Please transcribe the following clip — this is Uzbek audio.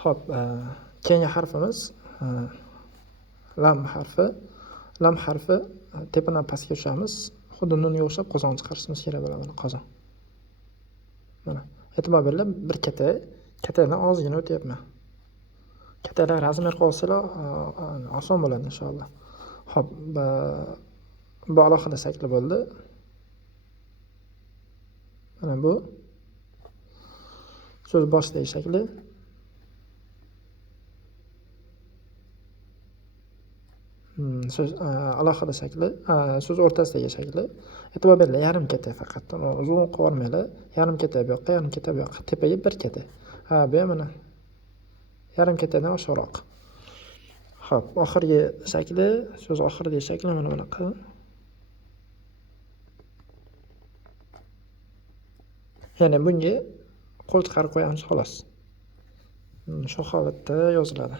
Xo'p, keyingi harfimiz lam harfi. Lam harfi tepadan pastga tushamiz. Xuddi nunga o'xshab qozon chiqarishimiz kerak bo'ladi. Mana qozon. Mana. E'tibor beringlar, bir katadan ozgina o'tyapman. Katalar razmerga olsalar oson bo'ladi inshaalloh. Xo'p, bu alohida shakli bo'ldi. Mana bu so'z boshidagi shakli. So'z alohida shakli, so'z o'rtasidagi shakli. E'tibor beringlar, yarim kata faqat. Uzun qilib olmanglar. Yarim kata bu yoqqa, yarim kata bu yoqqa. Tepaga bir kata. Bu ham mana yarim katadan oshiqroq. Xo'p, oxirgi shakli, so'z oxiridagi shakli mana bunaqa. Ya'ni bunga qo'l chiqarib qo'yamiz xolos. Shu holatda yoziladi.